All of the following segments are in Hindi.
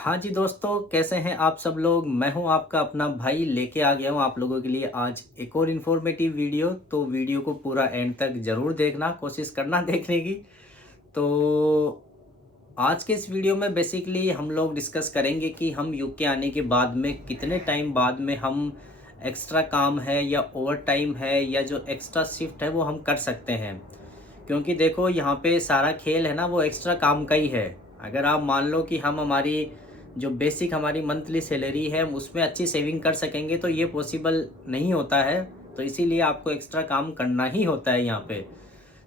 हाँ जी दोस्तों, कैसे हैं आप सब लोग। मैं हूं आपका अपना भाई, लेके आ गया हूं आप लोगों के लिए आज एक और इन्फॉर्मेटिव वीडियो। तो वीडियो को पूरा एंड तक ज़रूर देखना, कोशिश करना देखने की। तो आज के इस वीडियो में बेसिकली हम लोग डिस्कस करेंगे कि हम यूके आने के बाद में कितने टाइम बाद में हम एक्स्ट्रा काम है या ओवर टाइम है या जो एक्स्ट्रा शिफ्ट है वो हम कर सकते हैं। क्योंकि देखो, यहाँ पे सारा खेल है ना, वो एक्स्ट्रा काम का ही है। अगर आप मान लो कि हम हमारी जो बेसिक हमारी मंथली सैलरी है उसमें अच्छी सेविंग कर सकेंगे, तो ये पॉसिबल नहीं होता है। तो इसीलिए आपको एक्स्ट्रा काम करना ही होता है यहाँ पे।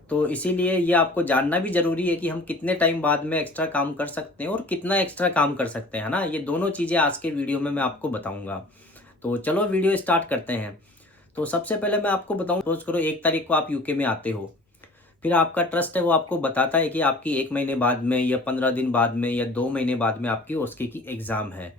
तो इसीलिए ये आपको जानना भी ज़रूरी है कि हम कितने टाइम बाद में एक्स्ट्रा काम कर सकते हैं और कितना एक्स्ट्रा काम कर सकते हैं, है ना। ये दोनों चीज़ें आज के वीडियो में मैं आपको बताऊँगा। तो चलो वीडियो स्टार्ट करते हैं। तो सबसे पहले मैं आपको बताऊँ, सपोज करो 1 तारीख को आप यूके में आते हो। फिर आपका ट्रस्ट है वो आपको बताता है कि आपकी 1 महीने बाद में या 15 दिन बाद में या 2 महीने बाद में आपकी ओस्के की एग्ज़ाम है।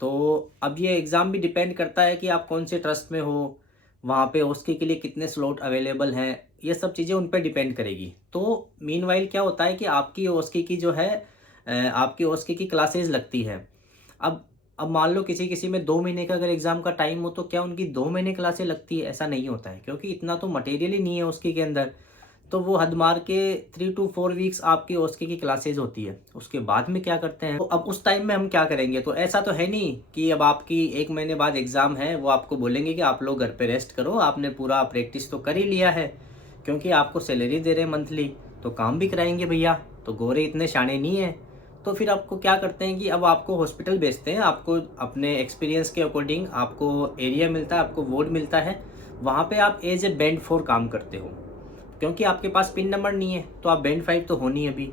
तो अब ये एग्ज़ाम भी डिपेंड करता है कि आप कौन से ट्रस्ट में हो, वहाँ पे ओस्के के लिए कितने स्लॉट अवेलेबल हैं। ये सब चीज़ें उन पे डिपेंड करेगी। तो मीनवाइल क्या होता है कि आपकी ओस्के की जो है आपकी ओस्के की क्लासेस लगती है। अब अब मान लो किसी किसी में 2 महीने का अगर एग्ज़ाम का टाइम हो, तो क्या उनकी 2 महीने क्लासें लगती है? ऐसा नहीं होता है, क्योंकि इतना तो मटेरियल ही नहीं है ओस्के के अंदर। तो वो हद मार के 3 to 4 वीक्स आपकी ओस्के की क्लासेज होती है। उसके बाद में क्या करते हैं, तो अब उस टाइम में हम क्या करेंगे? तो ऐसा तो है नहीं कि अब आपकी 1 महीने बाद एग्ज़ाम है, वो आपको बोलेंगे कि आप लोग घर पे रेस्ट करो, आपने पूरा प्रैक्टिस तो कर ही लिया है। क्योंकि आपको सैलरी दे रहे हैं मंथली, तो काम भी कराएंगे भैया। तो गोरे इतने शाणे नहीं है। तो फिर आपको क्या करते हैं कि अब आपको हॉस्पिटल भेजते हैं। आपको अपने एक्सपीरियंस के अकॉर्डिंग आपको एरिया मिलता है, आपको वार्ड मिलता है। वहाँ पे आप एज ए बैंड 4 काम करते हो। क्योंकि आपके पास पिन नंबर नहीं है, तो आप बैंड 5 तो हो नहीं अभी।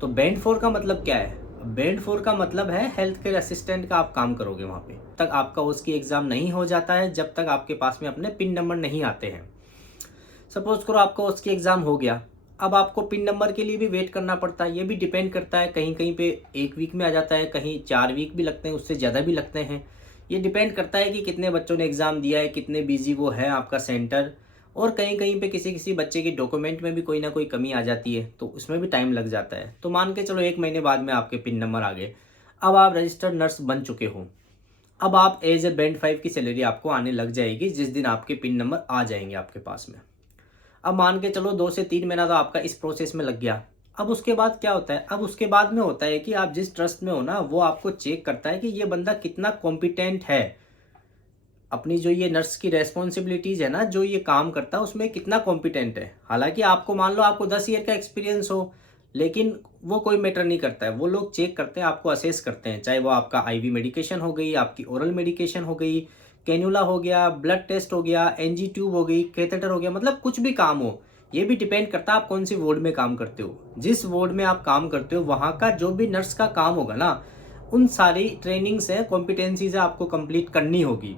तो बैंड 4 का मतलब क्या है? बैंड 4 का मतलब है हेल्थ केयर असिस्टेंट का आप काम करोगे वहाँ पे। तक आपका उसकी एग्ज़ाम नहीं हो जाता है जब तक आपके पास में अपने पिन नंबर नहीं आते हैं। सपोज करो आपका उसकी एग्ज़ाम हो गया। अब आपको पिन नंबर के लिए भी वेट करना पड़ता है। ये भी डिपेंड करता है, कहीं कहीं पे 1 वीक में आ जाता है, कहीं 4 वीक भी लगते हैं, उससे ज़्यादा भी लगते हैं। ये डिपेंड करता है कि कितने बच्चों ने एग्ज़ाम दिया है, कितने बिजी वो है आपका सेंटर। और कहीं कहीं पे किसी किसी बच्चे के डॉक्यूमेंट में भी कोई ना कोई कमी आ जाती है, तो उसमें भी टाइम लग जाता है। तो मान के चलो 1 महीने बाद में आपके पिन नंबर आ गए। अब आप रजिस्टर्ड नर्स बन चुके हो। अब आप एज ए बैंड 5 की सैलरी आपको आने लग जाएगी जिस दिन आपके पिन नंबर आ जाएंगे आपके पास में। अब मान के चलो 2 से 3 महीना तो आपका इस प्रोसेस में लग गया। अब उसके बाद क्या होता है? अब उसके बाद में होता है कि आप जिस ट्रस्ट में हो ना, वो आपको चेक करता है कि ये बंदा कितना कॉम्पिटेंट है। अपनी जो ये नर्स की रेस्पॉन्सिबिलिटीज़ है ना, जो ये काम करता है उसमें कितना कॉम्पिटेंट है। हालांकि आपको मान लो आपको 10 ईयर का एक्सपीरियंस हो, लेकिन वो कोई मैटर नहीं करता है। वो लोग चेक करते हैं, आपको असेस करते हैं। चाहे वो आपका आईवी मेडिकेशन हो गई, आपकी ओरल मेडिकेशन हो गई, कैन्यूला हो गया, ब्लड टेस्ट हो गया, एनजी ट्यूब हो गई, कैथेटर हो गया, मतलब कुछ भी काम हो। ये भी डिपेंड करता है आप कौन सी वार्ड में काम करते हो। जिस वार्ड में आप काम करते हो वहाँ का जो भी नर्स का काम होगा ना, उन सारी ट्रेनिंग्स है, कॉम्पिटेंसीज है, आपको कंप्लीट करनी होगी।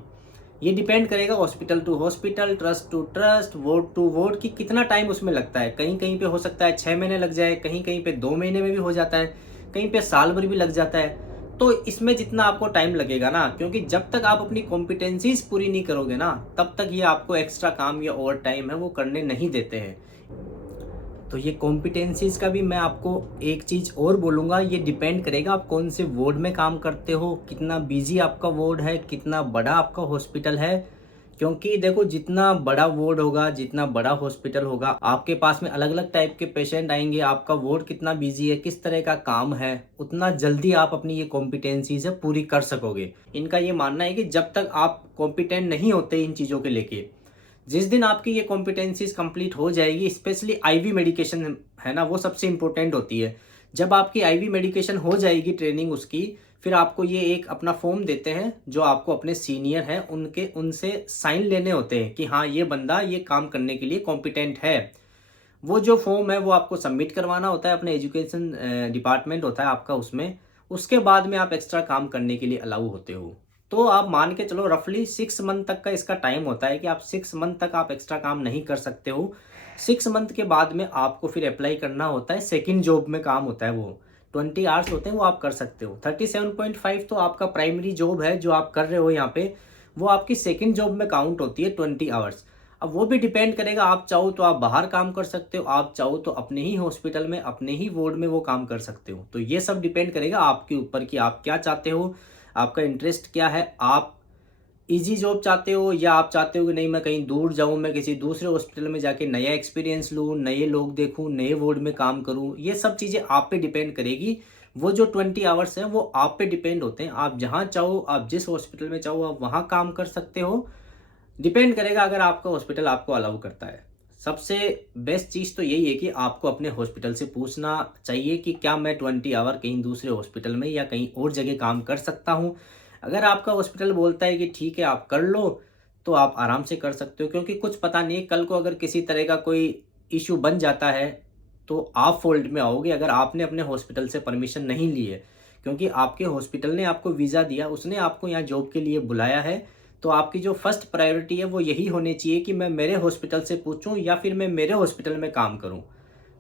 ये डिपेंड करेगा hospital to hospital, trust to trust, ward to ward की कितना टाइम उसमें लगता है। कहीं कहीं पे हो सकता है 6 महीने लग जाए, कहीं कहीं पे 2 महीने में भी हो जाता है, कहीं पे साल भर भी लग जाता है। तो इसमें जितना आपको टाइम लगेगा ना, क्योंकि जब तक आप अपनी कॉम्पिटेंसीज पूरी नहीं करोगे ना, तब तक ये आपको एक्स्ट्रा काम या ओवर टाइम है वो करने नहीं देते हैं। तो ये कॉम्पिटेंसीज़ का भी मैं आपको एक चीज़ और बोलूँगा, ये डिपेंड करेगा आप कौन से वार्ड में काम करते हो, कितना बिजी आपका वार्ड है, कितना बड़ा आपका हॉस्पिटल है। क्योंकि देखो, जितना बड़ा वार्ड होगा, जितना बड़ा हॉस्पिटल होगा, आपके पास में अलग अलग टाइप के पेशेंट आएंगे, आपका वार्ड कितना बिजी है, किस तरह का काम है, उतना जल्दी आप अपनी ये कॉम्पिटेंसीज है पूरी कर सकोगे। इनका ये मानना है कि जब तक आप कॉम्पिटेंट नहीं होते इन चीज़ों के लेके, जिस दिन आपकी ये कॉम्पिटेंसीज कंप्लीट हो जाएगी, स्पेशली आईवी मेडिकेशन है ना, वो सबसे इंपॉर्टेंट होती है। जब आपकी आईवी मेडिकेशन हो जाएगी ट्रेनिंग उसकी, फिर आपको ये एक अपना फॉर्म देते हैं, जो आपको अपने सीनियर हैं उनसे साइन लेने होते हैं कि हाँ, ये बंदा ये काम करने के लिए कॉम्पिटेंट है। वो जो फॉर्म है वो आपको सबमिट करवाना होता है, अपने एजुकेशन डिपार्टमेंट होता है आपका उसमें। उसके बाद में आप एक्स्ट्रा काम करने के लिए अलाउ होते हो। तो आप मान के चलो रफली 6 मंथ तक का इसका टाइम होता है कि आप 6 मंथ तक आप एक्स्ट्रा काम नहीं कर सकते हो। 6 मंथ के बाद में आपको फिर अप्लाई करना होता है, सेकंड जॉब में काम होता है वो। 20 आवर्स होते हैं, वो आप कर सकते हो। 37.5 तो आपका प्राइमरी जॉब है जो आप कर रहे हो यहाँ पे, वो आपकी सेकंड जॉब में काउंट होती है 20 आवर्स। अब वो भी डिपेंड करेगा, आप चाहो तो आप बाहर काम कर सकते हो, आप चाहो तो अपने ही हॉस्पिटल में अपने ही वार्ड में वो काम कर सकते हो। तो ये सब डिपेंड करेगा आपके ऊपर कि आप क्या चाहते हो, आपका इंटरेस्ट क्या है। आप ईज़ी जॉब चाहते हो या आप चाहते हो कि नहीं मैं कहीं दूर जाऊँ, मैं किसी दूसरे हॉस्पिटल में जाके नया एक्सपीरियंस लूँ, नए लोग देखूँ, नए वार्ड में काम करूँ। ये सब चीज़ें आप पे डिपेंड करेगी। वो जो 20 आवर्स हैं वो आप पे डिपेंड होते हैं। आप जहाँ चाहो, आप जिस हॉस्पिटल में चाहो आप वहाँ काम कर सकते हो। डिपेंड करेगा अगर आपका हॉस्पिटल आपको अलाउ करता है। सबसे बेस्ट चीज़ तो यही है कि आपको अपने हॉस्पिटल से पूछना चाहिए कि क्या मैं 20 आवर कहीं दूसरे हॉस्पिटल में या कहीं और जगह काम कर सकता हूँ। अगर आपका हॉस्पिटल बोलता है कि ठीक है आप कर लो, तो आप आराम से कर सकते हो, क्योंकि कुछ पता नहीं है कल को अगर किसी तरह का कोई इश्यू बन जाता है तो आप फ़ॉल्ट में आओगे अगर आपने अपने हॉस्पिटल से परमिशन नहीं ली है। क्योंकि आपके हॉस्पिटल ने आपको वीज़ा दिया, उसने आपको यहाँ जॉब के लिए बुलाया है, तो आपकी जो फर्स्ट प्रायोरिटी है वो यही होनी चाहिए कि मैं मेरे हॉस्पिटल से पूछूं या फिर मैं मेरे हॉस्पिटल में काम करूं।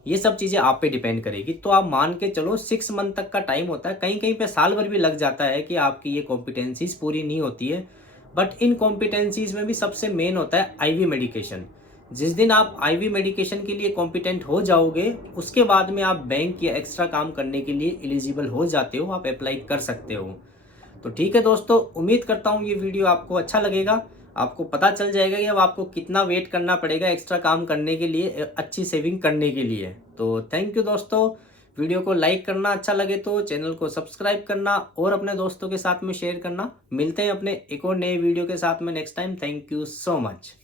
ये सब चीज़ें आप पे डिपेंड करेगी। तो आप मान के चलो 6 मंथ तक का टाइम होता है, कहीं कहीं पे साल भर भी लग जाता है कि आपकी ये कॉम्पिटेंसीज पूरी नहीं होती है। बट इन कॉम्पिटेंसीज में भी सबसे मेन होता है आईवी मेडिकेशन। जिस दिन आप आईवी मेडिकेशन के लिए कॉम्पिटेंट हो जाओगे, उसके बाद में आप बैंक या एक्स्ट्रा काम करने के लिए एलिजिबल हो जाते हो, आप अप्लाई कर सकते हो। तो ठीक है दोस्तों, उम्मीद करता हूँ ये वीडियो आपको अच्छा लगेगा। आपको पता चल जाएगा कि अब आपको कितना वेट करना पड़ेगा एक्स्ट्रा काम करने के लिए, अच्छी सेविंग करने के लिए। तो थैंक यू दोस्तों। वीडियो को लाइक करना, अच्छा लगे तो चैनल को सब्सक्राइब करना और अपने दोस्तों के साथ में शेयर करना। मिलते हैं अपने एक और नए वीडियो के साथ में next time. Thank you so much.